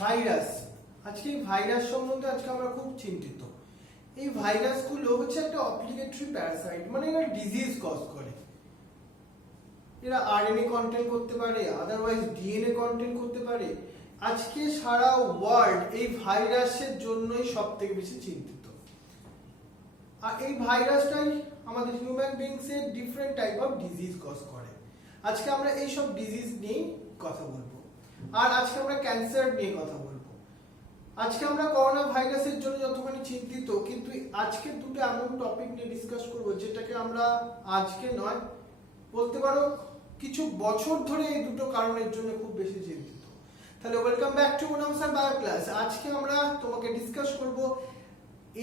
Virus. আজকে এই virus সম্বন্ধে আজকে আমরা খুব চিন্তিত। এই ভাইরাসগুলো হচ্ছে একটা অব্লিগেটরি প্যারাসাইট, মানে এরা ডিজিজ কজ করে। এরা আরএনএ কন্টেন্ট করতে পারে, আদারওয়াইজ ডিএনএ কন্টেন্ট করতে পারে। আজকে সারা ওয়ার্ল্ড এই ভাইরাসের জন্যই সব থেকে বেশি চিন্তিত। আর এই ভাইরাসটাই আমাদের হিউম্যান বিংস এর different type of disease cause করে। আজকে আমরা এই সব ডিজিজ নিয়ে কথা বলবো, আর আজকে আমরা ক্যান্সার নিয়ে কথা বলবো। আজকে আমরা করোনা ভাইরাসের জন্য যতখানি চিন্তিত, কিন্তু আজকে দুটো এমন টপিক নিয়ে ডিসকাস করব যেটাকে আমরা আজকে নয় বলতে পারো কিছু বছর ধরে এই দুটো কারণের জন্য খুব বেশি চিন্তিত। তাহলে welcome back to Munam sir bio class. আজকে আমরা তোমাকে ডিসকাস করব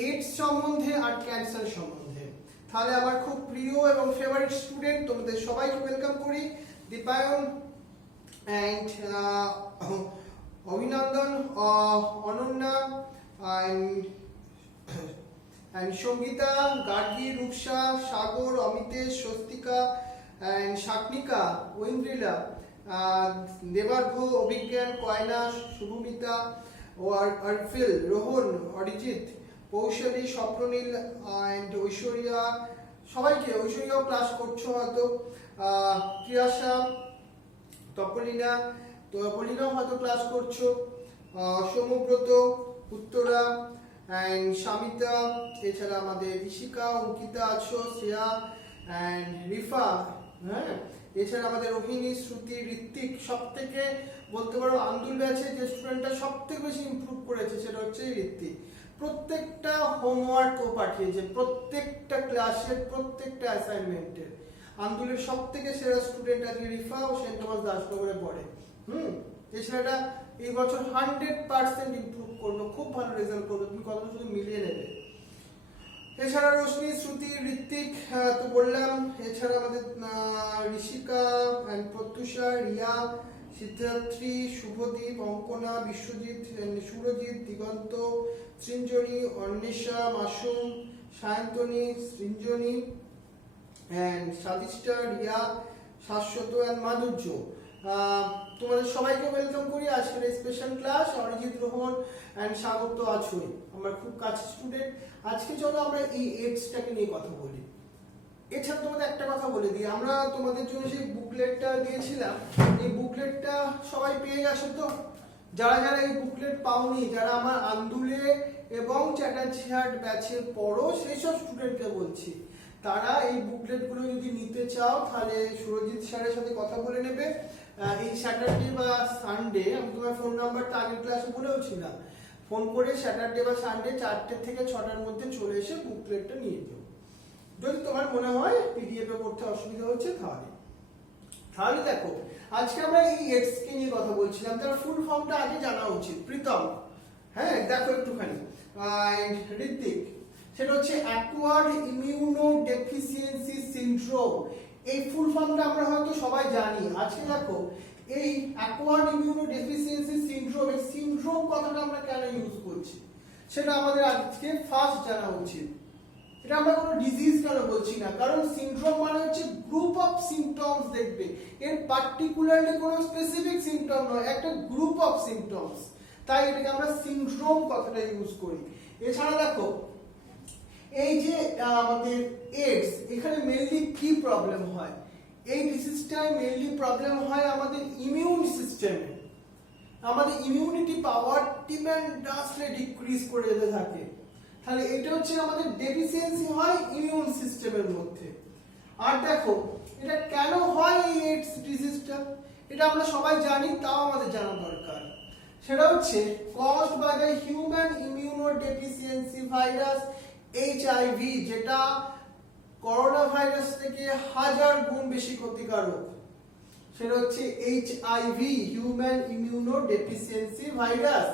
এইডস সম্বন্ধে আর ক্যান্সার সম্বন্ধে। তাহলে আমার খুব প্রিয় এবং ফেভারিট স্টুডেন্ট, তোমাদের সবাইকে ওয়েলকাম করি। দীপায়ন and অভিনন্দন, Ananya and Sangeeta, Gargi, Rupsa, Sagar, Amitesh, Swastika and শাকনিকা, Aindrila, Debargha, অভিজ্ঞান, কয়না, শুভমিতা, আরফিল, রোহন, অরিজিৎ, কৌশলী, স্বপ্ননীল and ঐশ্বরিয়া, সবাইকে। ঐশ্বরিয়াও ক্লাস করছো হয়তো। প্রিয়াশা, তপলিনাও হয়তো ক্লাস করছো। সৌম্যব্রত, উত্তরা অ্যান্ড শামিতা, এছাড়া আমাদের ঋষিকা, অঙ্কিতা আছো, শ্রেয়া অ্যান্ড রিফা, হ্যাঁ, এছাড়া আমাদের রোহিণী, শ্রুতি, ঋত্বিক। সব থেকে বলতে পারো আন্দুল ব্যাচে যে স্টুডেন্টটা সব থেকে বেশি ইমপ্রুভ করেছে সেটা হচ্ছে ঋত্বিক। প্রত্যেকটা হোমওয়ার্কও পাঠিয়েছে, প্রত্যেকটা ক্লাসের প্রত্যেকটা অ্যাসাইনমেন্টের। আন্দুলের সব থেকে সেরা স্টুডেন্ট আজকে রিফা, ও সেন্ট টমাস দাসনগরে পড়ে। এই ছেলেটা এই বছর 100% ইমপ্রুভ করলো, খুব ভালো রেজাল্ট করলো। তুমি কথাটা শুধু মিলিয়ে নেবে। এছাড়া রশ্মি, শ্রুতি, ঋত্বিক তো বললাম। এছাড়া আমাদের Rishika and Pratyusha, Riya, Siddharthi, Subhadip, Ankana, Biswajit, Surajit, Diganta, Srinjoni, Anwesha, Masum, Sayantani, Srinjoni and Sadishta, Riya, Shashwata and Madhurya. তোমাদের সবাইকে ওয়েলকাম করি আজকের এই special class. Arijit, Rohan and Sagar তো আছোই, আমার খুব কাছের স্টুডেন্ট। আজকে চলো আমরা এই এইডসটাকে নিয়ে কথা বলি। এছাড়া তোমাদের একটা কথা বলে দিই, আমরা তোমাদের জন্য সেই বুকলেটটা দিয়েছিলাম, এই বুকলেটটা সবাই পেয়ে গেছো তো? যারা যারা এই বুকলেট পাওনি, যারা আমার আন্দুলে এবং চ্যাটার্জি হাট ব্যাচে পড়ো, সেই সব স্টুডেন্টকে বলছি, তারা এই বুকলেটগুলো যদি নিতে চাও তাহলে সুরজিৎ স্যারের সাথে কথা বলে নেবে। এই স্যাটারডে বা সানডে, আমি তোমার ফোন নাম্বারটা আগের ক্লাসে বলেও ছিলাম, ফোন করে স্যাটারডে বা সানডে 4টে থেকে 6টার মধ্যে চলে এসে বুকলেটটা নিয়ে যেও। যদি তোমার মনে হয় পিডিএফে পড়তে অসুবিধা হচ্ছে তাহলে দেখো, আজকে আমরা এই এইডস কে নিয়ে কথা বলছিলাম। তার ফুল ফর্মটা আগে জানা উচিত। প্রীতম, হ্যাঁ দেখো একটুখানি, ঋত্বিক, সেটা হচ্ছে অ্যাকোয়ার্ড ইমিউনোডেফিসিয়েন্সি সিনড্রোম। এই ফুল ফর্মটা আমরা হয়তো সবাই জানি। আজকে দেখো, এই অ্যাকোয়ার্ড ইমিউনোডেফিসিয়েন্সি সিনড্রোম, এই সিনড্রোম কথাটা আমরা কেন ইউজ করছি সেটা আমাদের আজকে ফার্স্ট জানা উচিত। এটা আমরা কোনো ডিজিজ কেন বলছি না, কারণ সিনড্রোম মানে হচ্ছে গ্রুপ অফ সিমটমস। দেখবে এর পার্টিকুলারলি কোনো স্পেসিফিক সিমটম নয়, একটা গ্রুপ অফ সিমটমস, তাই এটাকে আমরা সিনড্রোম কথাটা ইউজ করি। এছাড়া দেখো, এই যে আমাদের এইডস, এখানে মেইনলি কি প্রবলেম হয়? এই ডিজিজটায় মেইনলি প্রবলেম হয় আমাদের ইমিউন সিস্টেমে। আমাদের ইমিউনিটি পাওয়ার ট্রিমেন্ডাসলি ডিক্রিজ করে যেতে থাকে। তাহলে এটা হচ্ছে আমাদের ডেফিসিয়েন্সি হয় ইমিউন সিস্টেমের মধ্যে। আর দেখো, এটা কেন হয় এই এইডস ডিজিজটা, এটা আমরা সবাই জানি, তাও আমাদের জানা দরকার। সেটা হচ্ছে caused by the human immunodeficiency virus HIV, যেটা করোনা ভাইরাস থেকে 1000 গুণ বেশি ক্ষতিকারক। সেটা হচ্ছে HIV, হিউম্যান ইমিউনোডেফিসিয়েন্সি ভাইরাস।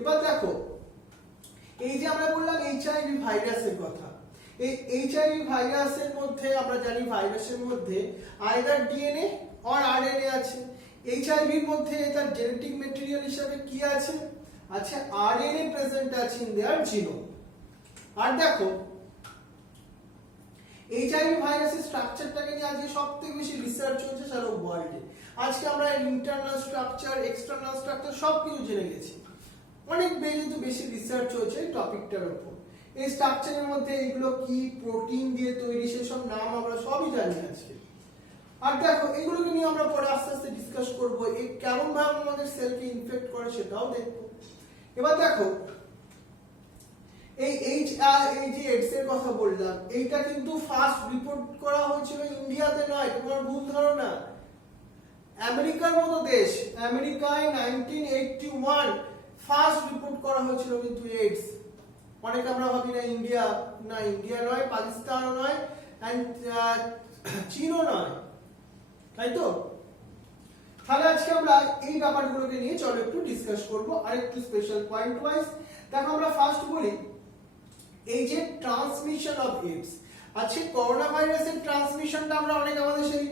এবার দেখো, এই যে আমরা বললাম HIV ভাইরাসের কথা, এই HIV ভাইরাসের মধ্যে আমরা জানি ভাইরাসের মধ্যে আইদার ডিএনএ অর আরএনএ আছে। HIV এর মধ্যে তার জেনেটিক ম্যাটেরিয়াল হিসেবে কি আছে? আচ্ছা, আরএনএ প্রেজেন্ট আছে ইন देयर জিনোম। আর দেখো, HIV ভাইরাসের স্ট্রাকচারটাকে নিয়ে আজকে সবথেকে বেশি রিসার্চ হচ্ছে সারা ওয়ার্ল্ডে। আজকে আমরা ইন্টারনাল স্ট্রাকচার, এক্সটার্নাল স্ট্রাকচার সবকিছু জেনে গেছি। অনেক বেশি রিসার্চ হয়েছে এই টপিকটার উপর। এই স্ট্রাকচারের মধ্যে এগুলো কি, প্রোটিন দিয়ে তৈরি, সেসব নাম আমরা সবই জানি আজকে। আর দেখো এগুলোকে নিয়ে আমরা পরে আস্তে আস্তে ডিসকাস করবো, এই কেমন ভাবে আমাদের সেলকে ইনফেক্ট করে সেটাও দেখবো। এবার দেখো এই যে এডস এর কথা বললাম, এইটা কিন্তু ফার্স্ট রিপোর্ট করা হয়েছিল ইন্ডিয়াতে নয়, তোমার ভুল ধারণা। আমেরিকার মতো দেশ, আমেরিকায় 1981 ফার্স্ট রিপোর্ট করা হয়েছিল কিন্তু এইডস। অনেকে আমরা ভাবি না ইন্ডিয়া নয়, পাকিস্তানও নয়, চীনও নয়, তাই তো? তাহলে আজকে আমরা এই ব্যাপারগুলোকে নিয়ে চলো একটু ডিসকাস করবো আর একটু স্পেশাল পয়েন্ট ওয়াইজ। দেখো আমরা ফার্স্ট বলি এই যে ট্রান্সমিশন অফ এইডস। আজকে করোনা ভাইরাসের ট্রান্সমিশনটা আমরা অনেক আমাদের সেই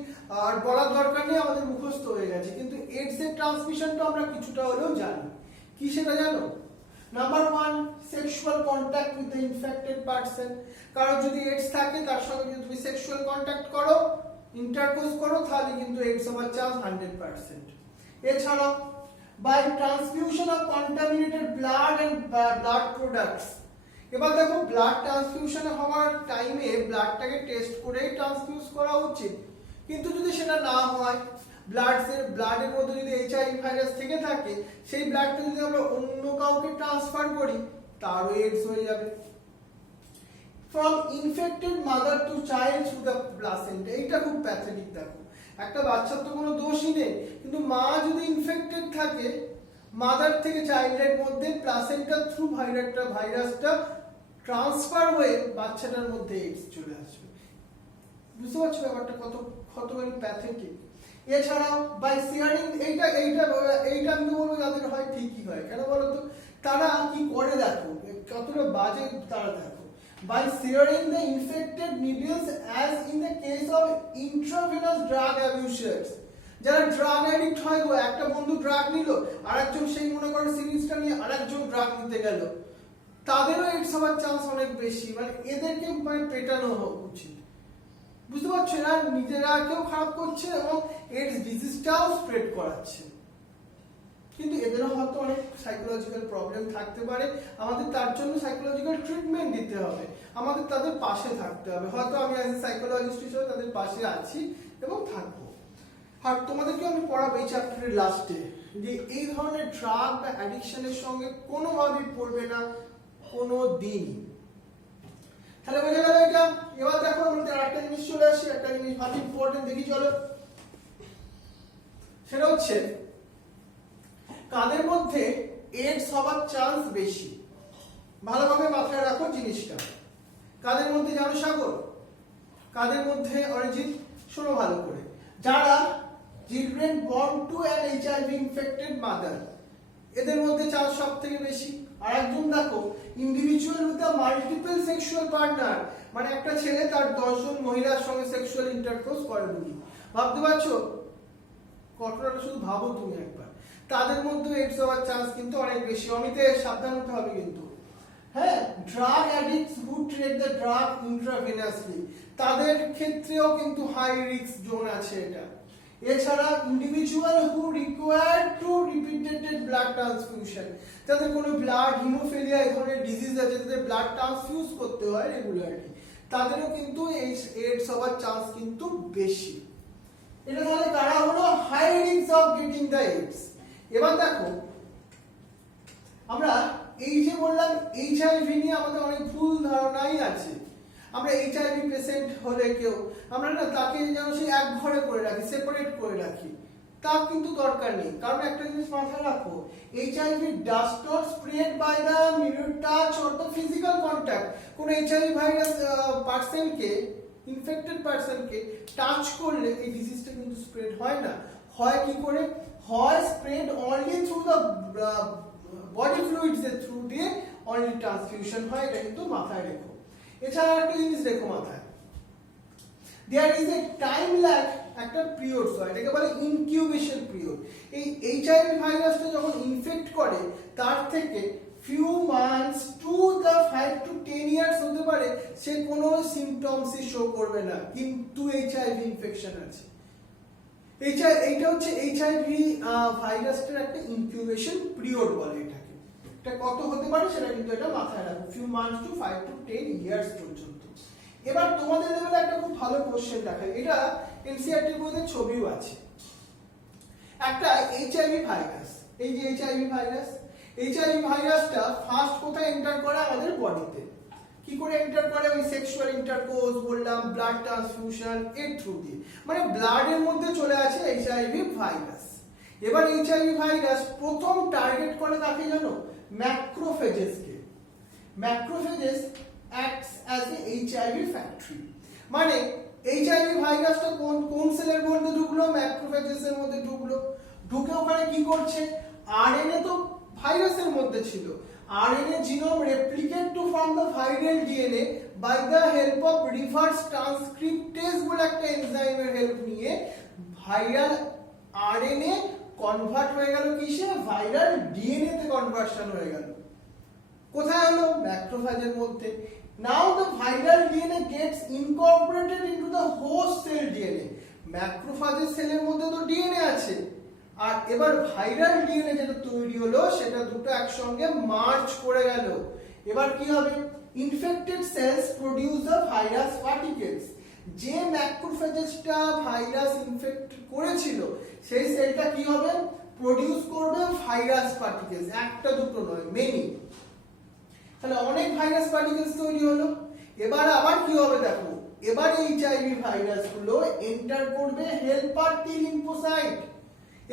আর বলার দরকার নেই, আমাদের মুখস্থ হয়ে গেছে, কিন্তু এইডস এর ট্রান্সমিশনটা আমরা কিছুটা হলেও জানি। কি সেটা জানো? Number 1, sexual contact with the infected person. কারণ যদি এইডস থাকে তার সঙ্গে যদি তুমি সেক্সুয়াল কন্ট্যাক্ট করো, ইন্টারকোর্স করো, তাহলে কিন্তু এইডস হওয়ার চান্স 100%। এছাড়াও by transfusion of contaminated blood and blood products. এবার দেখো ব্লাড ট্রান্সফিউশন হওয়ার টাইমে ব্লাডটাকে টেস্ট করেই ট্রান্সফিউজ করা উচিত, কিন্তু যদি সেটা না হয়, ব্লাডের মধ্যে যদি এইচআইভি ভাইরাস থেকে থাকে, সেই ব্লাডটা যদি আমরা অন্য কাউকে ট্রান্সফার করি, তারও এইডস হয়ে যাবে। From infected mother to child through the placenta. এইটা খুব প্যাথেটিক। দেখো একটা বাচ্চার তো কোনো দোষই নেই, কিন্তু মা যদি ইনফেক্টেড থাকে, মাদার থেকে চাইল্ডের মধ্যে প্লাসেন্টা থ্রু ভাইরাসটা ট্রান্সফার হয়ে বাচ্চাটার মধ্যে এইডস চলে আসবে। বুঝতে পারছো ব্যাপারটা কতখানি প্যাথেটিক? এছাড়াও বাই শেয়ারিং, এইটা আমি তো বলবো যাদের হয় ঠিকই হয়। কেন বলো তো? তারা কি করে দেখো, কতটা বাজে তারা দেখো। By sharing the infected needles as in the case of intravenous drug abusers. যারা ড্রাগ অ্যাডিক্ট হয় গো, একটা বন্ধু ড্রাগ নিল, আরেকজন সেই মনে করো সিরিজটা নিয়ে আরেকজন ড্রাগ নিতে গেল, তাদেরও এইডস হওয়ার চান্স অনেক বেশি। মানে এদেরকে পেটানো উচিত। বুঝতে পারছো? এরা নিজেরা কেউ খারাপ করছে এবং এইডস ডিজিজটাও স্প্রেড করাচ্ছে, কিন্তু এদেরও হয়তো অনেক সাইকোলজিক্যাল প্রবলেম থাকতে পারে। আমাদের তার জন্য সাইকোলজিক্যাল ট্রিটমেন্ট দিতে হবে, আমাদের তাদের পাশে থাকতে হবে। হয়তো আমি অ্যাজ এ সাইকোলজিস্ট হিসেবে তাদের পাশে আছি এবং থাকবো। আর তোমাদেরকে আমি পড়াবো এই চ্যাপ্টারের লাস্টে যে এই ধরনের ড্রাগ বা অ্যাডিকশনের সঙ্গে কোনোভাবেই পড়বে না কোনো দিন। তাহলে বোঝা গেল এটা। এবার দেখো আমাদের আরেকটা জিনিস চলে আসছে, একটা জিনিস ভালো ইম্পর্টেন্ট, দেখি চলো। সেটা হচ্ছে কাদের মধ্যে এইডস হওয়ার চান্স বেশি। ভালোভাবে মাথায় রাখো জিনিসটা। কাদের মধ্যে জানো সাগর? কাদের মধ্যে? অরিজিৎ শোনো ভালো করে। যারা children born to an HIV infected mother, এদের মধ্যে চান্স সব থেকে বেশি। আর একজন দেখো individual with a multiple sexual partner, মানে একটা ছেলে তার 10 জন মহিলার সঙ্গে সেক্সুয়াল ইন্টারকোর্স করে বলি। ভাবতে পারছো ঘটনাটা? শুধু ভাবো তুমি একবার। তাদের মধ্যে এইডস হওয়ার চান্স কিন্তু অনেক বেশি। অমিতে সাবধান হতে হবে কিন্তু। হ্যাঁ, drug addicts who take the drug intravenously, তাদের ক্ষেত্রেও কিন্তু হাই রিস্ক জোন আছে এটা। এছাড়া individual who require to repeated blood transfusion, যাদের কোনো ব্লাড হিমোফিলিয়া এই ধরনের ডিজিজ আছে, যাদের ব্লাড ট্রান্সফিউজ করতে হয় রেগুলারলি, তাদেরও কিন্তু এইডস হওয়ার চান্স কিন্তু বেশি। এটা তাহলে কারা হলো? High risk of getting the AIDS. এবার দেখো আমরা এই যে বললাম এইচআইভি নিয়ে আমাদের অনেক ভুল ধারণাই আছে। আমরা এইচআইভি পেশেন্ট হলে কেউ আমরা না তাকে যেন সেই এক ঘরে করে রাখি, সেপারেট করে রাখি, তা কিন্তু দরকার নেই। কারণ একটা জিনিস মাথায় রাখো, HIV does not spread by the mirror touch or the physical contact. কোন এইচআইভি ভাইরাস পারসনকে, ইনফেক্টেড পারসনকে টাচ করলে এই ডিজিজটা কিন্তু স্প্রেড হয় না। হয় কি করে? হয় spread only through the body fluids এর থ্রু দিয়ে অনলি ট্রান্সফিউশন হয়, এটা কিন্তু মাথায় রেখো। এছাড়া একটা জিনিস রেখো মাথায়, there is a time lag, একটা পিরিয়ড হয়, এটাকে বলে ইনকিউবেশন পিরিয়ড। এই এইচআইভি ভাইরাসটা যখন ইনফেক্ট করে তার থেকে few months to the 5 to 10 years হতে পারে সে কোনো সিমটমসই শো করবে না, কিন্তু এইচআইভি ইনফেকশন আছে। এইটা হচ্ছে এইচআইভি ভাইরাসটার একটা ইনকিউবেশন পিরিয়ড বলে এটাকে। এটা কত হতে পারে সেটা কিন্তু এটা মাথায় রাখো, few months to 5 to 10 years পর্যন্ত। এবার তোমাদের লেভেলে একটা খুব ভালো কোশ্চেন দেখায়, এটা এনসিইআরটি বইতে ছবিও আছে। একটা এইচআইভি ভাইরাস, এই যে এইচআইভি ভাইরাসটা ফার্স্ট কোথায় এন্টার করে আমাদের বডিতে, কি করে এন্টার করে, ওই সেক্সুয়াল ইন্টারকোর্স বললাম, ব্লাড ট্রান্সফিউশন এর থ্রু দিয়ে, মানে ব্লাডের মধ্যে চলে আসে এইচআইভি ভাইরাস। এবার এইচআইভি ভাইরাস প্রথম টার্গেট করে কাকে জানো, ম্যাক্রোফেজেসকে। Macrophages acts as a HIV factory, মানে এইচআইভি ভাইরাসটা কোন সেলের মধ্যে ঢুকলো, ম্যাক্রোফেজেসের মধ্যে ঢুকলো, ঢুকে ওখানে কি করছে, আরএনএ তো ভাইরাসের মধ্যে ছিল, RNA genome replicate to form the viral DNA by the help of reverse transcriptase বলে একটা এনজাইমের হেল্প নিয়ে ভাইরাল RNA কনভার্ট হয়ে গেল কিসে, ভাইরাল DNA তে কনভার্সন হয়ে গেল। কোথায় হলো, ম্যাক্রোফেজের মধ্যে। Now the viral DNA gets incorporated into the host cell DNA, ম্যাক্রোফেজের সেলের মধ্যে তো ডিএনএ আছে, আর এবার ভাইরাল ডিএনএ যেটা তৈরি হলো সেটা দুটো একসঙ্গে মার্জ করে গেল। এবার কি হবে, infected cells produce the virus particles, যে ম্যাক্রোফেজেসটা ভাইরাস ইনফেক্ট করেছিল সেই সেলটা কি হবে, প্রোডিউস করবে ভাইরাস পার্টিকেলস, একটা দুটো নয়, মেনি। তাহলে অনেক ভাইরাস পার্টিকেলস তৈরি হলো। এবার আবার কি হবে দেখো, এবার এইচআইভি ভাইরাসগুলো এন্টার করবে হেল্পার টি লিম্ফোসাইট।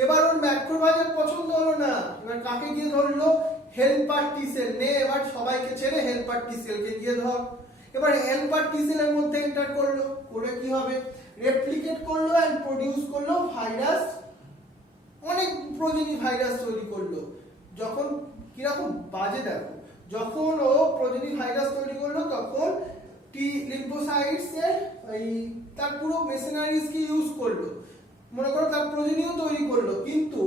এবার ওর ম্যাক্রোফেজের পছন্দ হলো না, এবার কাকে গিয়ে ধরলো, হেল্পার টি সেল, নে এবার সবাইকে ছেড়ে হেল্পার টি সেলকে গিয়ে ধর। এবার হেল্পার টি সেলের মধ্যে এন্টার করলো, করে কি হবে, রেপ্লিকেট করলো এন্ড প্রোডিউস করলো ভাইরাস, অনেক প্রোজেনি ভাইরাস তৈরি করলো। যখন কিরকম বাজে দেখো, যখন ও প্রোজেনি ভাইরাস তৈরি করলো তখন টি লিম্ফোসাইটস এর এই তার পুরো মেশিনারিজ কে ইউজ করলো, মনে করো তার প্রোজেনিও তৈরি করলো, কিন্তু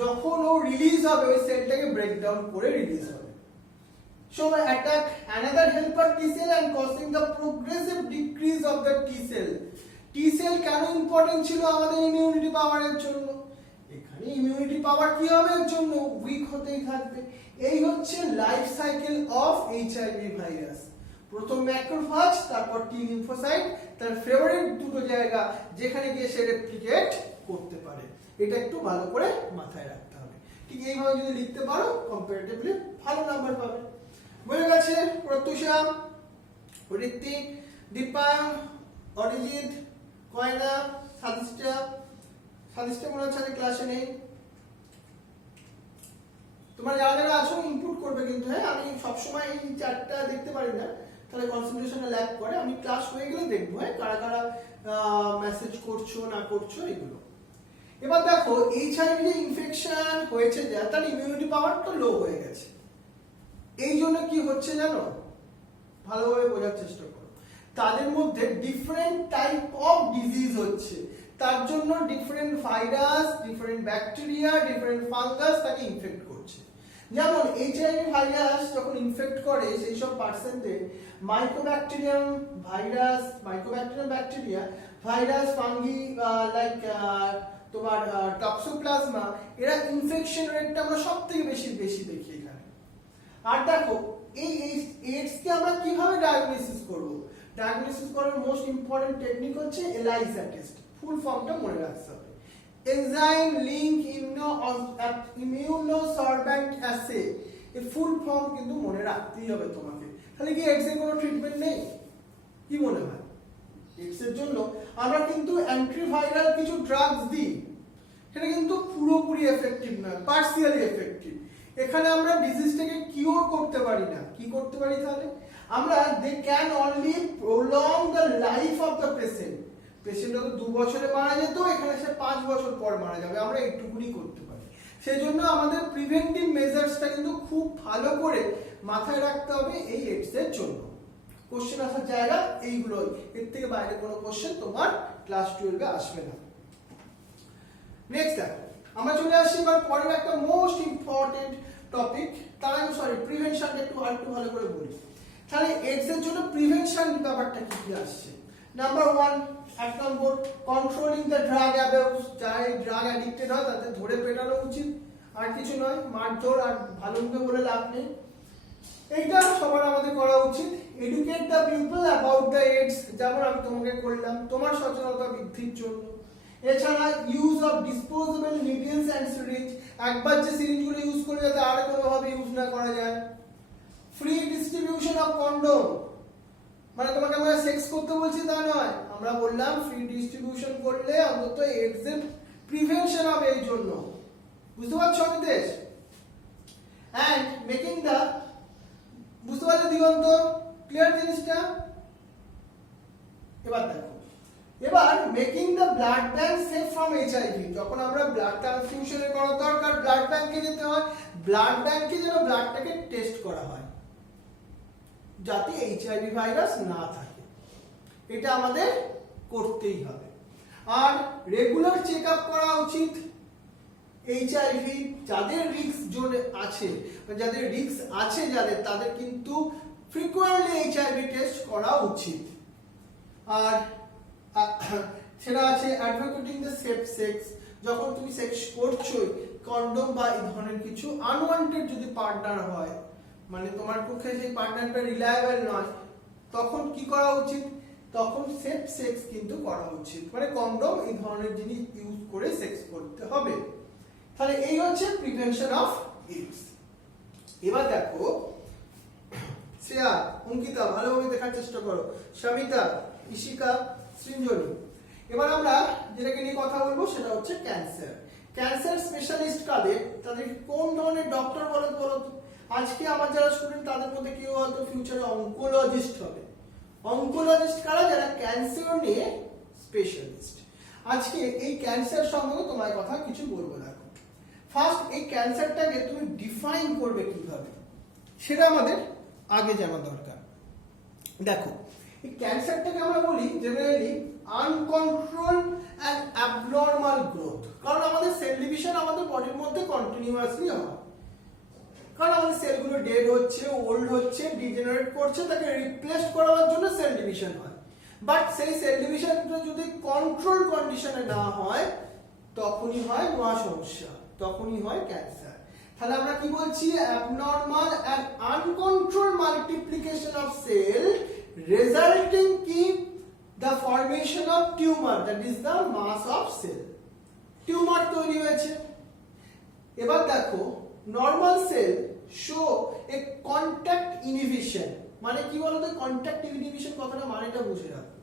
যখন ও রিলিজ হবে ওই সেলটাকে ব্রেকডাউন করে রিলিজ হবে। So attack another helper T cell and causing the progressive decrease of the T cell. T cell কেন ইম্পর্টেন্ট ছিল আমাদের ইমিউনিটি পাওয়ারের জন্য, এখানে ইমিউনিটি পাওয়ার কি হবে এর জন্য, উইক হতেই থাকবে। এই হচ্ছে life cycle of HIV virus. প্রথম ম্যাক্রোফেজ, তারপর টি লিম্ফোসাইট, তার ফেভারিট দুটো জায়গা যেখানে গিয়ে সে রেপ্লিকেট করতে পারে। এটা একটু ভালো করে মাথায় রাখতে হবে। ঠিক এইভাবে যদি লিখতে পারো কম্পারেটিভলি ভালো নাম্বার পাবে। বলে গেছে প্রত্যুষা, ঋত্বিক, দীপায়ন, অরিজিৎ, কয়না, সাদিষ্টা। সাদিষ্টা মনে হচ্ছে ক্লাসে নেই। তোমরা যারা যারা আছো ইনপুট করবে কিন্তু, হ্যাঁ আমি সবসময় এই চারটা দেখতে পারি না, তাহলে কনসেন্ট্রেশনে ল্যাগ করে। আমি ক্লাস হয়ে গেলে দেখবো হ্যাঁ কারা কারা মেসেজ করছো না করছো এগুলো। এবার দেখো এইচআইভি যে ইনফেকশন হয়েছে যা, তার ইমিউনিটি পাওয়ার তো লো হয়ে গেছে। এই জন্য কি হচ্ছে জানো, ভালোভাবে বোঝার চেষ্টা করো, তাদের মধ্যে ডিফারেন্ট টাইপ অফ ডিজিজ হচ্ছে, তার জন্য different virus, different bacteria, different fungus তাকে ইনফেক্ট করছে। যেমন এইচআইভি ভাইরাস যখন ইনফেক্ট করে সেই সব পার্সনদের mycobacterium virus, mycobacterium bacteria, virus, fungi like তোমার টক্সোপ্লাজমা, এরা ইনফেকশন রেটটা আমরা সবথেকে বেশি দেখি এখানে। আর দেখো এই এইডস কে আমরা কিভাবে ডায়াগনোসিস করব, ডায়াগনোসিস করার মোস্ট ইম্পর্টেন্ট টেকনিক হচ্ছে এলাইজা টেস্ট। ফুল ফর্মটা মনে রাখতে হবে, এনজাইম লিংক ইমিউনোসরবেন্ট অ্যাসে। এই ফুল ফর্ম কিন্তু মনে রাখতেই হবে তোমাকে। তাহলে কি এইডস এর কোনো ট্রিটমেন্ট নেই? কি মনে হয়? এইডস এর জন্য আমরা কিন্তু অ্যান্টিভাইরাল কিছু ড্রাগস দিই, সেটা কিন্তু পুরোপুরি এফেক্টিভ নয়, পার্সিয়ালি এফেক্টিভ। এখানে আমরা ডিজিজটাকে কিওর করতে পারি না। কি করতে পারি তাহলে আমরা, they can only prolong the life of the patient. Patient হয়তো 2 বছরে মারা যেত, এখানে সে 5 বছর পর মারা যাবে, আমরা এইটুকুনি করতে পারি। সেই জন্য আমাদের প্রিভেন্টিভ মেজার্সটা কিন্তু খুব ভালো করে মাথায় রাখতে হবে এই এইডস এর জন্য। কোশ্চেন আসার জায়গা এইগুলোই, এর থেকে বাইরে কোনো কোশ্চেন তোমার ক্লাস 12 এ আসবে না। নেক্সট দেখো, আমরা চলে আসি এবার পরের একটা মোস্ট ইম্পর্টেন্ট টপিক। তার আগে প্রিভেনশনটা একটু ভালো করে বলি। তাহলে এইডস এর জন্য প্রিভেনশন ব্যাপারটা কি কি আসছে। Number 1, 1 number, controlling the drug abuse. যারা ড্রাগ অ্যাডিক্টেড হয় তাদের ধরে পেটানো উচিত। আর কিছু নয়, মারধর আর ভালো মুখে বলে লাভ নেই। এইটা সবার আমাদের করা উচিত। Educate the people about the AIDS, যেমন আমি তোমাকে করলাম তোমার সচেতনতা বৃদ্ধির জন্য। এছাড়া use of disposable needles and syringe, একবার যে সিরিঞ্জগুলো ইউজ করে যাতে আর কোনোভাবে ইউজ না করা যায়। ফ্রি ডিস্ট্রিবিউশন অফ কন্ডোম, মানে তোমাকে আমরা সেক্স করতে বলছি তা নয়, আমরা বললাম ফ্রি ডিস্ট্রিবিউশন করলে অন্তত এইডস এর প্রিভেনশন হবে এই জন্য। বুঝতে পারছো নিতেশ? অ্যান্ড মেকিং দ্য, বুঝতে পারছো দিগন্ত? ক্লিয়ার জিনিসটা? এবার দেখো, এবার making the blood bank safe from HIV, যখন আমরা ব্লাড ট্রান্সফিউশনের করা দরকার ব্লাড ব্যাংকে যেতে হয়, ব্লাড ব্যাংকে যেন ব্লাডটাকে টেস্ট করা হয় যাতে এইচআইভি ভাইরাস না থাকে, এটা আমাদের করতেই হবে। আর রেগুলার চেক আপ করা উচিত। এইচআইভি যাদের রিস্ক জোনে আছে, যাদের রিস্ক আছে যাদের, তাদের কিন্তু ফ্রিকোয়েন্টলি এইচআইভি টেস্ট করা উচিত। আর সেটা আছে অ্যাডভোকেটিং দ্য সেফ সেক্স, যখন তুমি সেক্স করছো কন্ডোম বা এই ধরনের কিছু আনওয়ান্টেড যদি পার্টনার হয়, মানে তোমার পক্ষে সেই পার্টনারটা রিলায়েবল নয়, তখন কি করা উচিত? তখন সেফ সেক্স কিন্তু করা উচিত, মানে কন্ডোম এই ধরনের জিনিস ইউজ করে সেক্স করতে হবে। তাহলে এই হচ্ছে প্রিভেনশন অফ এইডস। এবার দেখো শ্রেয়া, অঙ্কিতা ভালোভাবে দেখার চেষ্টা করো, শামিতা, ইশিকা, সৃঞ্জনী। এবার আমরা যেটাকে নিয়ে কথা বলবো সেটা হচ্ছে ক্যান্সার। ক্যান্সার স্পেশালিস্ট কাদের, তাদের কোন ধরনের ডক্টর বলো বলো। আজকে আমার যারা স্টুডেন্ট তাদের মধ্যে কেউ হয়তো ফিউচারে অঙ্কোলজিস্ট হবে। অঙ্কোলজিস্ট কারা? যারা ক্যান্সার নিয়ে স্পেশালিস্ট। আজকে এই ক্যান্সার সম্বন্ধে তোমার কথা কিছু বলবো। দেখো ফার্স্ট এই ক্যান্সারটাকে তুমি ডিফাইন করবে কিভাবে সেটা আমাদের আগে জানা দরকার। দেখো এই ক্যান্সারটাকে আমরা বলি generally uncontrolled and abnormal growth, কারণ আমাদের সেল ডিভিশন আমাদের বডির মধ্যে কন্টিনিউয়াসলি হয়, কারণ আমাদের সেলগুলো ডেড হচ্ছে, ওল্ড হচ্ছে, ডিজেনারেট করছে, তাকে রিপ্লেস করার জন্য সেল ডিভিশন হয়। বাট সেই সেল ডিভিশনটা যদি কন্ট্রোল কন্ডিশনে না হয় তখনই হয় মহা সমস্যা, তখনই হয় ক্যান্সার। তাহলে আমরা কি বলছি? Abnormal and uncontrolled multiplication of cell resulting কি the formation of tumor, that is the mass of cell, tumour তৈরি হয়েছে। এবার দেখো normal cell show a contact inhibition, মানে কি বলতো কন্টাক্ট ইনহিবিশন কথাটা মানেটা বুঝে রাখো।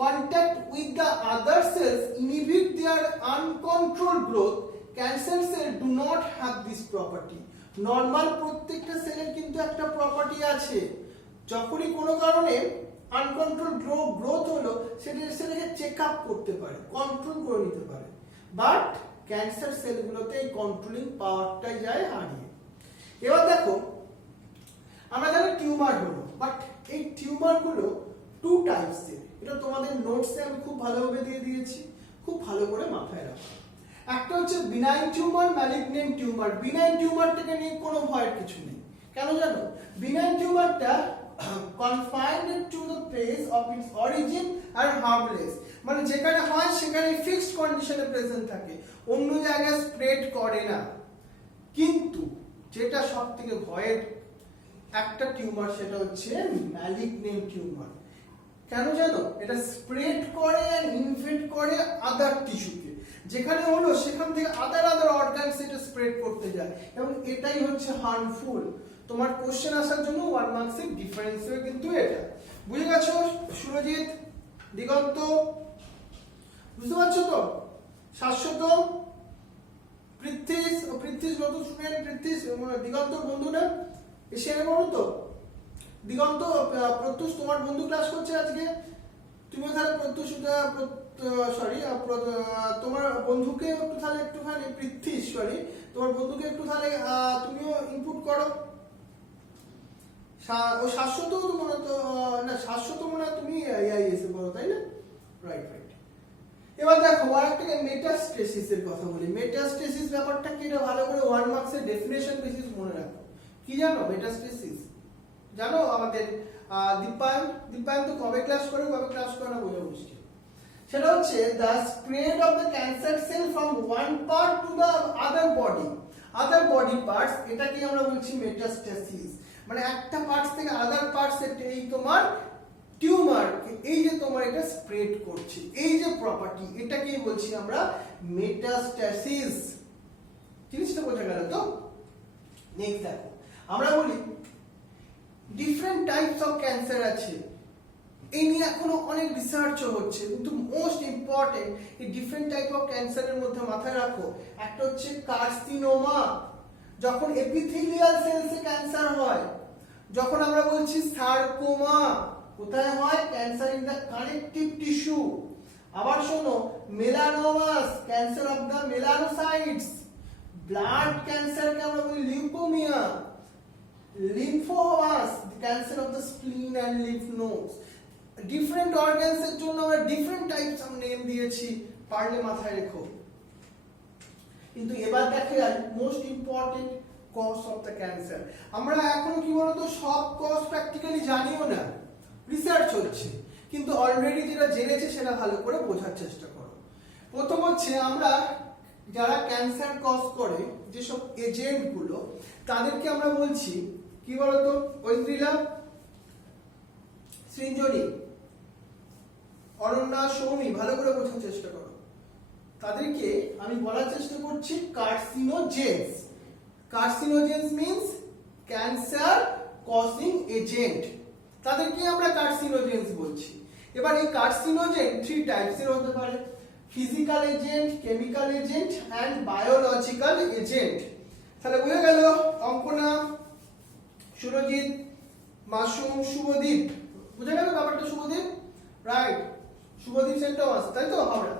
Contact with the other cells inhibit their uncontrolled growth, cancer cell do not have this property. Normal প্রত্যেকটা সেলের কিন্তু একটা প্রপার্টি আছে, যখনই কোনো কারণে আনকন্ট্রোল গ্রোথ হলো সেটাকে চেক আপ করতে পারে, কন্ট্রোল করে নিতে পারে। বাট ক্যান্সার সেলগুলোতে এই কন্ট্রোলিং পাওয়ারটাই যায় হারিয়ে। এবার দেখো আমরা জানি টিউমার হলো, বাট এই টিউমারগুলো টু টাইপসের, এটা তোমাদের নোটসে আমি খুব ভালোভাবে দিয়ে দিয়েছি, খুব ভালো করে মাথায় রাখো। একটা হচ্ছে benign tumour, malignant tumour. Benign টিউমারটাকে নিয়ে কোনো ভয়ের কিছু নেই, কেন জানো? বিনাইন টিউমারটা confined to the place of its origin and harmless, মানে যেখানে হয় সেখানে ফিক্সড কন্ডিশনে প্রেজেন্ট থাকে, অন্য জায়গায় স্প্রেড করে না। কিন্তু যেটা সবথেকে ভয়ের একটা টিউমার সেটা হচ্ছে ম্যালিগন্যান্ট টিউমার। কেন জানো? এটা স্প্রেড করে এন্ড ইনফেক্ট করে আদার টিস্যুকে, যেখানে হলো সেখান থেকে আদার অর্গান সেটা স্প্রেড করতে যায়, এবং এটাই হচ্ছে হার্মফুল। তোমার কোশ্চেন আসার জন্য 1 মার্কসের ডিফারেন্স হয়ে কিন্তু এটা। বুঝে গেছো সুরজিৎ, দিগন্ত? বুঝতে পারছো তো? শাশ্বত, পৃথ্বীশ নতুন স্টুডেন্ট, পৃথ্বীশ দিগন্ত বন্ধু না? এসে বলো তো দিগন্ত, প্রত্যুষ তোমার বন্ধু ক্লাস করছে আজকে, তুমিও তাহলে প্রত্যুষ সরি তোমার বন্ধুকে একটু তাহলে একটুখানি পৃথ্বীশ সরি তোমার বন্ধুকে একটু তাহলে তুমিও ইনপুট করো। ও শাশ্বত মনে তো না, শাশ্বত মনে হয় তুমি এসে বলো, তাই না? Right right. এবার দেখো আরেকটা মেটাস্টেসিসের কথা বলি। মেটাস্টেসিস ব্যাপারটা কি, এটা ভালো করে 1 মার্কসের ডেফিনেশন বেসিস মনে রাখো। কি জানো মেটাস্টেসিস? জানো আমাদের দীপায়ন তো কবে ক্লাস করে না বোঝা মুশকিল। সেটা হচ্ছে the spread of the cancer cell from one part to the other body other body parts, এটাকে আমরা বলছি মেটাস্ট্যাসিস, মানে একটা পার্টস থেকে আদার পার্টস এই তোমার টিউমার এই যে তোমার এটা স্প্রেড করছে, এই যে প্রপার্টি, এটাকেই বলছি আমরা মেটাস্ট্যাসিস। জিনিসটা বোঝা গেল তো? নেক্সট দেখো, আমরা বলি ডিফারেন্ট টাইপস অফ ক্যান্সার আছে, এই নিয়ে এখনো অনেক রিসার্চও হচ্ছে, কিন্তু মোস্ট ইম্পর্টেন্ট এই ডিফারেন্ট টাইপ অফ ক্যান্সারের মধ্যে মাথায় রাখো, একটা হচ্ছে কার্সিনোমা, যখন এপিথেলিয়াল সেলসে ক্যান্সার হয়। যখন আমরা বলছি সার্কোমা, কোথায় হয়? Cancer in the connective tissue. আবার শোনো, মেলানোমাস, ক্যান্সার অফ দ্য মেলানোসাইটস। ব্লাড ক্যান্সারকে আমরা বলি leukaemia. Lymphomas, cancer of the স্প্লিন and lymph nodes. Different organs এর জন্য আমরা ডিফারেন্ট টাইপস অফ নেম দিয়েছি, পারলে মাথায় রেখো। কিন্তু এবার দেখে যাই most important cause of the cancer. আমরা এখনো কি বলতো সব কজ প্র্যাকটিক্যালি জানিও না, রিসার্চ হচ্ছে, কিন্তু অলরেডি যেটা জেনেছে সেটা ভালো করে বোঝার চেষ্টা করো। প্রথম হচ্ছে আমরা যারা ক্যান্সার কজ করে যেসব এজেন্ট গুলো, তাদেরকে আমরা বলছি কি বলতো, ঐন্দ্রিলা, সৃঞ্জনী, অরণ্যা, সৌমি, ভালো করে বোঝার চেষ্টা করো। তাদেরকে আমি বলার চেষ্টা করছি কার্সিনোজেন্স। কার্সিনোজেন্স মিন্স ক্যান্সার কজিং এজেন্ট, তাদেরকে আমরা কার্সিনোজেন্স বলছি। এবার এই কার্সিনোজেন থ্রি টাইপস এর হতে পারে, physical agent, chemical agent and biological agent. তাহলে বুঝে গেল অঙ্কনা, সুরজিৎ, মাসুম, শুভদীপ, বুঝে গেল ব্যাপারটা? Shubhadeep, right, Shubhadeep saint Thomas, তাই তো আমরা।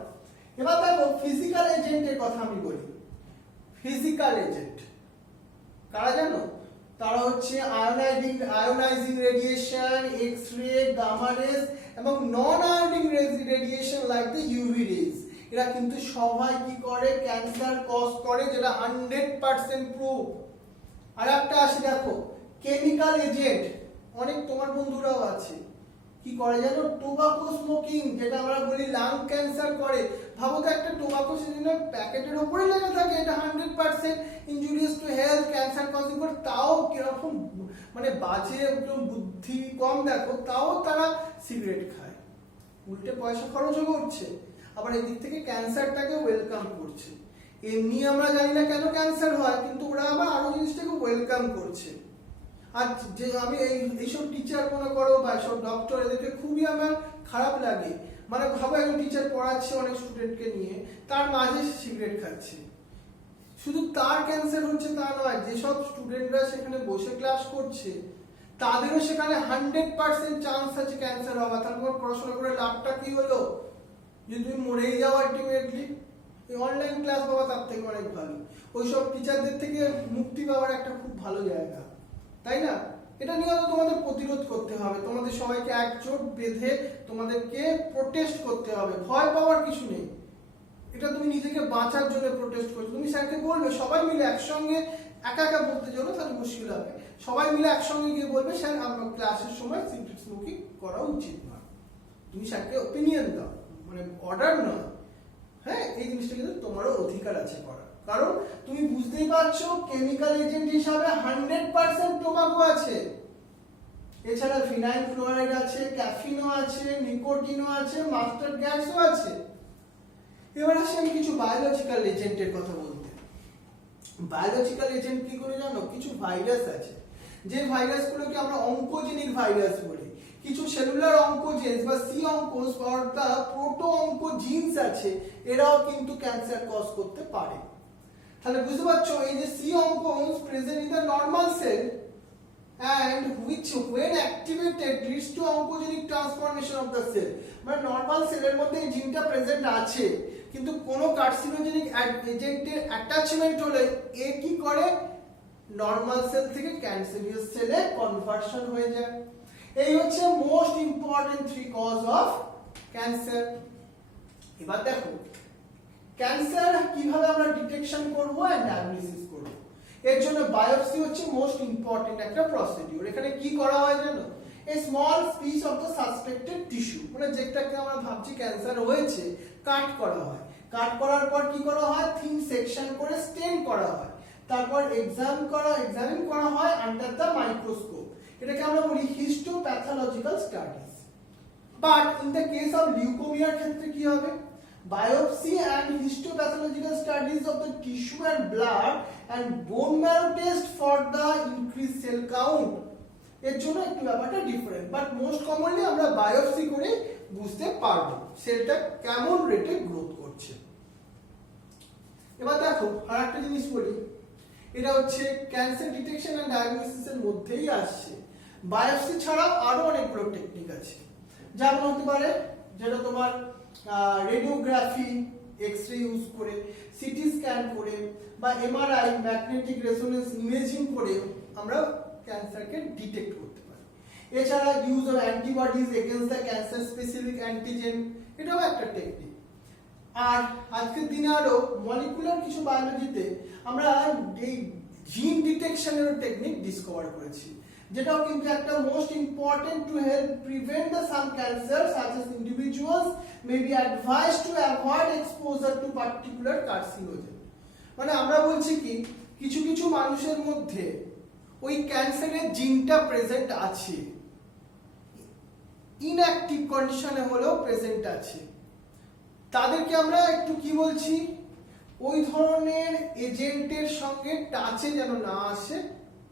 এবার দেখো ফিজিক্যাল এজেন্টের কথা আমি বলি। ফিজিক্যাল এজেন্ট কারা জানো? তারা হচ্ছে ionising radiation, X ray, gamma rays এবং নন আয়োনিং radiation like the UV rays. এরা কিন্তু সবাই কি করে? ক্যান্সার কজ করে, যেটা 100% প্রুফ। আর একটা আসে দেখো কেমিক্যাল এজেন্ট, অনেক তোমার বন্ধুরাও আছে, কি করে জানো? টোবাকো স্মোকিং, যেটা আমরা বলি লাং ক্যান্সার করে। ভাবো তো একটা টোবাকো সিজনের প্যাকেটের উপরে লেখা থাকে এটা 100% injurious to health, cancer causing করে, তাও কিরকম মানে বাজে, একদম বুদ্ধি কম দেখো, তাও তারা সিগারেট খায়, উল্টে পয়সা খরচও করছে, আবার এদিক থেকে ক্যান্সারটাকে ওয়েলকাম করছে। এমনি আমরা জানি না কেন ক্যান্সার হয়, কিন্তু ওরা আবার আরো জিনিসটাকে ওয়েলকাম করছে। আর যে আমি এইসব টিচার মনে করো বা সব ডক্টর, এদেরকে খুবই আমার খারাপ লাগে। মানে ভাবো একজন টিচার পড়াচ্ছে অনেক স্টুডেন্টকে নিয়ে, তার মাঝে সিগারেট খাচ্ছে। শুধু তার ক্যান্সার হচ্ছে তা নয়, যেসব স্টুডেন্টরা সেখানে বসে ক্লাস করছে তাদেরও সেখানে 100% চান্স আছে ক্যান্সার হওয়ার। তারপর পড়াশোনা করে লাভটা কি হলো? যে তুমি মরেই যাও আলটিমেটলি। এই অনলাইন ক্লাস বাবা তার থেকে অনেক ভালো, ওইসব টিচারদের থেকে মুক্তি পাওয়ার একটা খুব ভালো জায়গা, তাই না? এটা নিয়ে তোমাদের প্রতিরোধ করতে হবে, তোমাদের সবাইকে একজোট বেঁধে তোমাদেরকে প্রোটেস্ট করতে হবে। ভয় পাওয়ার কিছু নেই, এটা তুমি নিজেকে বাঁচার জন্য প্রোটেস্ট করছো। তুমি স্যারকে বলবে, সবাই মিলে একসঙ্গে, একা একা বলতে যাবো তাহলে মুশকিল হবে। সবাই মিলে একসঙ্গে গিয়ে বলবে স্যার আমার ক্লাসের সময় সিগারেট স্মোকিং করা উচিত না। তুমি স্যারকে ওপিনিয়ন দাও, মানে অর্ডার নয়। হ্যাঁ, এই জিনিসটা কিন্তু তোমারও অধিকার আছে করার, কারণ তুমি বুঝতেই পারছো কেমিক্যাল এজেন্ট হিসাবে 100% টোবাকো আছে, এছাড়া ফিনাইল ফ্লোরাইড আছে, ক্যাফিনও আছে, নিকোটিনও আছে, মাস্টার্ড গ্যাসও আছে। এবার আসি আমি কিছু বায়োলজিক্যাল এজেন্টের কথা বলতে। বায়োলজিক্যাল এজেন্ট কি করে জানো? কিছু ভাইরাস আছে, যে ভাইরাসগুলোকে আমরা অঙ্কোজেনিক ভাইরাস বলি। কিছু সেলুলার অঙ্কোজেন্স বা সি অঙ্কোজ অর্থাৎ প্রোটো অঙ্কোজিনস আছে, এরাও কিন্তু ক্যান্সার কজ করতে পারে। তাহলে বুঝতে পারছো, এই যে C oncs present in the normal cell and which when activated leads to oncogenic transformation of the cell, মানে নরমাল সেলের মধ্যে এই জিনটা প্রেজেন্ট আছে, কিন্তু কোন কার্সিনোজেনিক এজেন্টের অ্যাটাচমেন্ট হলে এ কি করে? নরমাল সেল থেকে ক্যান্সারিয়াস সেলে কনভার্সন হয়ে যায়। এই হচ্ছে most important 3 cause of cancer. এবার দেখো ক্যান্সার কিভাবে আমরা ডিটেকশন করব এন্ড ডায়াগনোসিস করব। এর জন্য বায়োপসি হচ্ছে মোস্ট ইম্পর্টেন্ট একটা প্রসিডিউর। এখানে কি করা হয় জানো? A small piece of the suspected tissue, মানে যেটাকে আমরা ভাবছি ক্যান্সার হয়েছে, কাট করা হয়। কাট করার পর কি করা হয়? থিন সেকশন করে স্টেন করা হয়। তারপর এক্সামিন করা হয় আন্ডার দ্য মাইক্রোস্কোপ, এটাকে আমরা বলি histopathological studies. But in the case of লিউকোমিয়ার ক্ষেত্রে কি হবে? Biopsy and histopathological studies of the tissue and blood and bone marrow test for the increased cell count, এর জন্য একটু ব্যাপারটা ডিফারেন্ট, বাট মোস্ট কমনলি আমরা বায়োপসি করে বুঝতে পারবো সেলটা কেমন রেটে গ্রোথ করছে। এবার দেখো আর একটা জিনিস বলি, এটা হচ্ছে ক্যান্সার ডিটেকশন এন্ড ডায়াগনোসিস এর মধ্যেই আসছে। বায়োপসি ছাড়াও আরো অনেকগুলো টেকনিক আছে, যেমন হতে পারে যেটা তোমার রেডিওগ্রাফি, এক্সরে ইউজ করে, সিটি স্ক্যান করে বা এমআরআই ম্যাগনেটিক রেজোনেন্স ইমেজিং করে আমরা ক্যান্সারকে ডিটেক্ট করতে পারি। এছাড়া use of antibodies against the cancer specific antigen, এটাও একটা টেকনিক। আর আজকের দিনে আরো মলিকুলার কিছু বায়োলজিতে আমরা এই জিন ডিটেকশনের টেকনিক ডিসকভার করেছি, যেটাও কিন্তু একটা most important to help prevent the some cancer such as individuals may be advised to avoid exposure two particular carcinogen. মানে আমরা বলছি কি কিছু কিছু মানুষের মধ্যে ওই ক্যান্সারের জিনটা প্রেজেন্ট আছে, ইনঅ্যাক্টিভ কন্ডিশনে হলেও প্রেজেন্ট আছে, তাদেরকে আমরা একটু কি বলছি, ওই ধরনের এজেন্টের সঙ্গে টাচে যেন না আসে,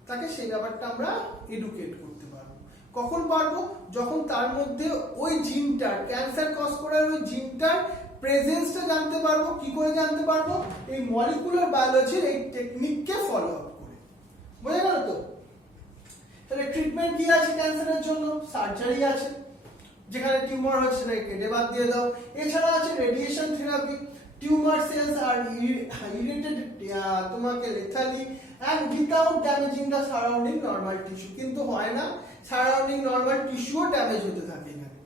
তাকে সেই ব্যাপারটা আমরা এডুকেট করতে পারবো। কখন পারবো? যখন তার মধ্যে ওই জিনটার, ক্যান্সার কজ করার ওই জিনটার প্রেজেন্সটা জানতে পারবো। কি করে জানতে পারবো? এই মলিকুলার বায়োলজির এই টেকনিককে ফলো আপ করে। বোঝা গেল তো? তাহলে ট্রিটমেন্ট কি আছে ক্যান্সারের জন্য? সার্জারি আছে, যেখানে টিউমার হচ্ছে সেটাকে কেটে বাদ দিয়ে দাও। এছাড়া আছে রেডিয়েশন থেরাপি, টিউমার সেলস আর ইরিটেড তোমাকে লেথালি and without damaging the surrounding normal tissue, কিন্তু হয় না, সারাউন্ডিং নরমাল টিস্যুও ড্যামেজ হতে থাকে এখানে।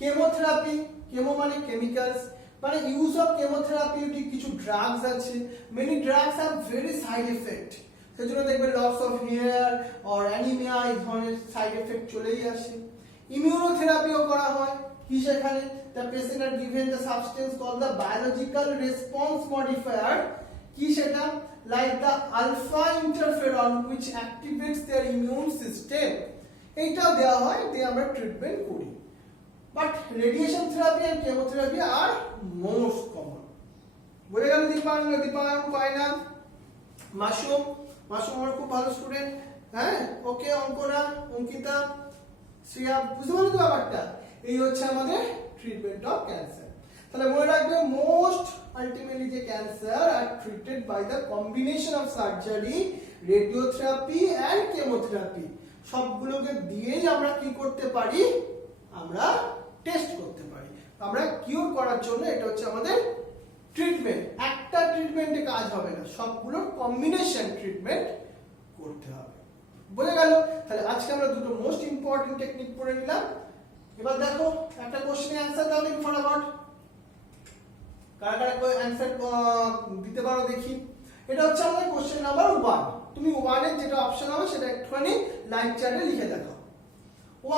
কেমোথেরাপি, কেমো মানে কেমিক্যালস, মানে ইউজ অফ কেমোথেরাপিউটিক কিছু ড্রাগস আছে, many drugs have very side effect, সেজন্য দেখবে loss of hair or anaemia এই ধরনের সাইড এফেক্ট চলেই আসে। ইমিউনোথেরাপিও করা হয়, কি সেখানে the patient are given the substance called the biological response modifier, কি সেটা, like the alpha interferon which activates their immune system, এইটাও দেওয়া হয়, দিয়ে আমরা ট্রিটমেন্ট করি। বাট রেডিয়েশন থেরাপি আর কেমোথেরাপি আর মোস্ট কমন। বলে গেল দীপায়ন কয়না, মাসুম আমার খুব ভালো স্টুডেন্ট, হ্যাঁ ওকে, অঙ্কনা, অঙ্কিতা, শ্রেয়া, বুঝতে পারলো তো ব্যাপারটা? এই হচ্ছে আমাদের ট্রিটমেন্ট অফ ক্যান্সার। তাহলে মনে রাখবে মোস্ট আলটিমেটলি যে cancer are treated by the combination of surgery, radiotherapy and chemotherapy, সবগুলোকে দিয়েই আমরা কি করতে পারি, আমরা টেস্ট করতে পারি, আমরা কিউর করার জন্য। এটা হচ্ছে আমাদের ট্রিটমেন্ট। একটা ট্রিটমেন্টে কাজ হবে না, সবগুলোর কম্বিনেশন ট্রিটমেন্ট করতে হবে। বুঝে গেল? তাহলে আজকে আমরা দুটো মোস্ট ইম্পর্টেন্ট টেকনিক পড়ে নিলাম। এবার দেখো একটা কোশ্চেনের অ্যানসার দাও দেখি ফটাফট, কারা কারা অ্যানসার দিতে পারো দেখি। এটা হচ্ছে আমাদের কোশ্চেন নাম্বার 1। তুমি 1 এর যেটা অপশন হবে সেটা একটুখানি লাইভ চ্যাটে লিখে দেখাও।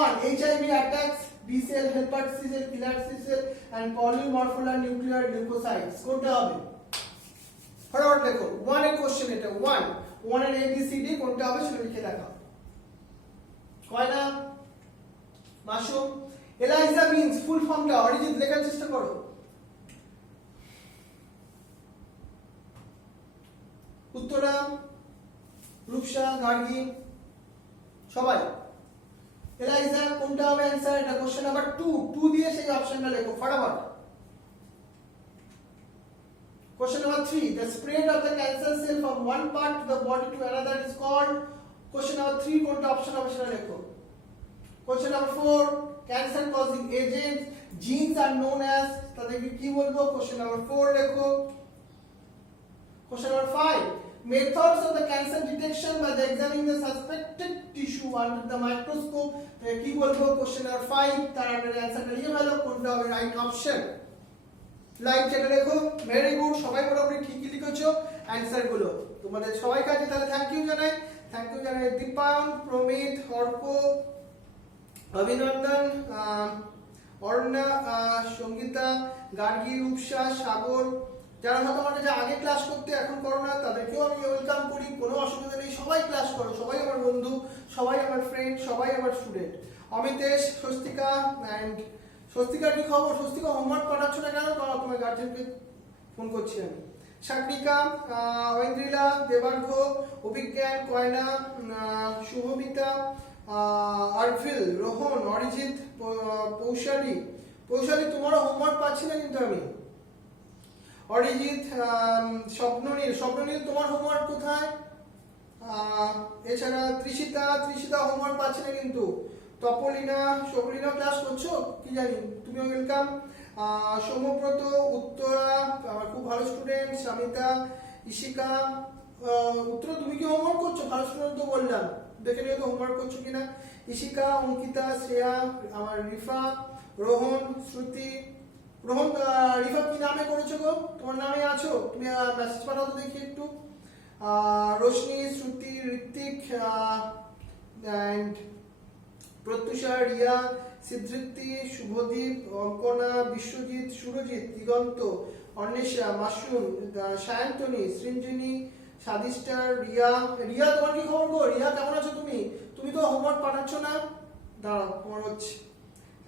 1 HIV attacks B cell helper C cell killer C cell and polymorphular nuclear leukocytes, কোনটা হবে? ফটাফট লেখো। 1 এর কোশ্চেন এটা, 1 এর ABCD কোনটা হবে সেটা লিখে দেখাও। কয়না? মাসুম। এলাইজা মিন্স ফুল ফর্মটা অরিজিৎ লেখার চেষ্টা করো। উত্তরা, রূপসা, গার্গী, সবাই। এলাইজা কোনটা হবে অ্যানসার? এটা কোশ্চেন নাম্বার 2 দিয়ে সেই অপশনটা লেখো ফটাফট। Question number 3, the spread of the cancer cell from one part of the body to another is called. Question number 3 কোনটা অপশন হবে সেটা লেখো। Question number 4, cancer causing agents, genes are known as, তাদেরকে কি বলবো? Question number 4 লেখো। Question number 5, methods of the cancer detection by the examining the suspected tissue under the microscope, তাহলে কি বলবো? Question number 5, তার আন্ডারে অ্যানসারটা লিখে ফেলো, কোনটা হবে রাইট অপশন। লাইভ চ্যাটে লেখো। ভেরি গুড, সবাই মোটামুটি ঠিকই লিখেছো অ্যানসার গুলো। তোমাদের সবাই কাছে তাহলে থ্যাংক ইউ জানাই দীপায়ন, প্রমিত, অর্ক, অভিনন্দন, অর্ণা, সঙ্গীতা, গার্গী, রূপসা, সাগর, যারা হয়তো আমাদের আগে ক্লাস করতে এখন করো না তাদেরকেও আমি ওয়েলকাম কোনো অসুবিধা নেই, সবাই ক্লাস করো, সবাই আমার বন্ধু, সবাই আমার ফ্রেন্ড, সবাই আমার স্টুডেন্ট। অমিতেশ, স্বস্তিকা অ্যান্ড স্বস্তিকার কি খবর? স্বস্তিকা হোমওয়ার্ক পাঠাচ্ছ না কেন? কারণ তোমার গার্জেনকে ফোন করছি আমি। সাকরিকা, ঐন্দ্রিলা, দেবার্ঘ, অভিজ্ঞান, কয়না, শুভমিতা, আরফিল, রোহন, অরিজিৎ, পৌশালী। পৌশালী তোমারও হোমওয়ার্ক পাচ্ছি না কিন্তু আমি। অরিজিৎ, স্বপ্ননীল, স্বপ্ননীল তোমার হোমওয়ার্ক কোথায়? এছাড়া ত্রিশিতা হোমওয়ার্ক পাচ্ছি না কিন্তু। তপলিনা ক্লাস করছো কি জানি, তুমিও ওয়েলকাম। সৌম্যব্রত, উত্তরা আমার খুব ভালো স্টুডেন্ট, সামিতা, ইশিকা। উত্তরা তুমি কি হোমওয়ার্ক করছো? ভালো স্টুডেন্ট তো বললাম, দেখে নিও তো হোমওয়ার্ক করছো কিনা। ইশিকা, অঙ্কিতা, শ্রেয়া, আমার রিফা, রোহন, শ্রুতি। রোহন, রিফা কি নামে করেছো গো? তোমার নামে আছো? তুমি মেসেজ পাঠাও তো দেখি একটু। রোশনি, শ্রুতি, ঋত্বিক অ্যান্ড প্রত্যুষা, রিয়া, সিদ্ধৃতি, শুভদীপ, অঙ্কনা, বিশ্বজিৎ, সুরজিৎ, দিগন্ত, অন্বেষা, মাসুম, সায়ন্তনী, সৃঞ্জিনী, সাদিস্টার, রিয়া তোমার কি খবর গো? রিয়া কেমন আছো তুমি? তুমি তো হোমওয়ার্ক পাঠাচ্ছ না, দাঁড়াও তোমার হচ্ছে।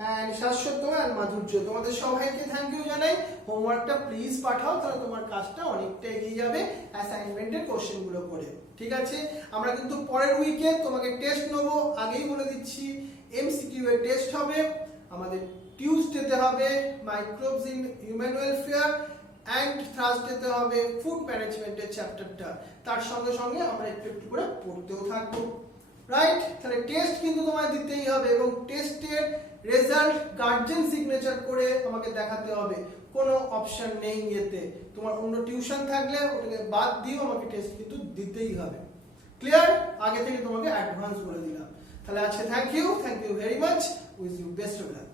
অ্যান্ড শাশ্বত অ্যান্ড মাধুর্য, তোমাদের সবাইকে থ্যাংক ইউ জানাই। হোমওয়ার্কটা প্লিজ পাঠাও, তাহলে তোমার কাজটা অনেকটা এগিয়ে যাবে অ্যাসাইনমেন্টের কোশ্চেনগুলো করে। ঠিক আছে, আমরা কিন্তু পরের উইকে তোমাকে টেস্ট নেবো, আগেই বলে দিচ্ছি। এমসিকিউ এর টেস্ট হবে আমাদের টিউসডেতে হবে microbes in human welfare, and থার্সডেতে হবে ফুড ম্যানেজমেন্টের চ্যাপ্টারটা। তার সঙ্গে সঙ্গে আমরা একটু একটু করে পড়তেও থাকবো, রাইট? তাহলে টেস্ট কিন্তু তোমায় দিতেই হবে, এবং টেস্টের রেজাল্ট গার্জেন সিগনেচার করে আমাকে দেখাতে হবে। কোনো অপশন নেই এতে, তোমার অন্য টিউশন থাকলে ওটাকে বাদ দিয়েও আমাকে টেস্ট কিন্তু দিতেই হবে। ক্লিয়ার? আগে থেকে তোমাকে অ্যাডভান্স বলে দিলাম। তাহলে আজকে thank you very much, wish you best of lakh.